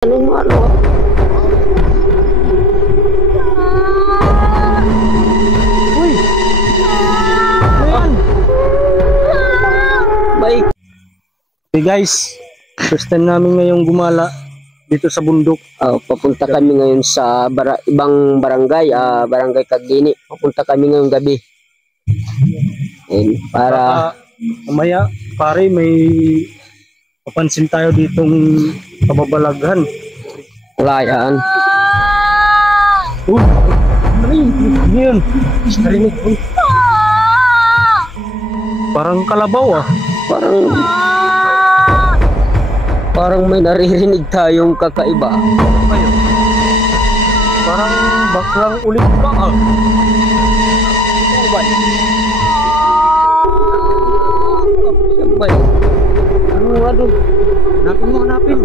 Anong ano? Uy! Ayan! Bye! Hey guys, first time namin ngayong gumala dito sa bundok. Papunta kami ngayon sa ibang barangay, barangay Kagdini. Papunta kami ngayong gabi. And para Mamaya, pare, may papansin tayo ditong kababalaghan. layaan. Ano yun? Narinig ko. Parang kalabaw Parang may naririnig tayong kakaiba. Ayun. Parang baklang ulit ba? Siyempre. Ano nga doon? Hanapin.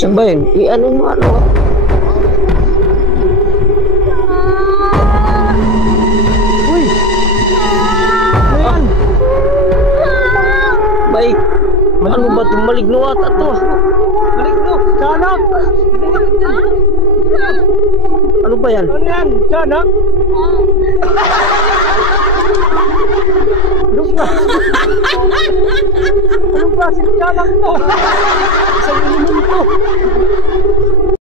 Saan ba yun? Ano mo ano? Uy! Ayan! Bay, ano ba itong maligno ata to? Maligno! Tiyanak! Ano ba yan? Ano yan? Tiyanak! Anong klaseng tiyanak to? Isang ilimin to!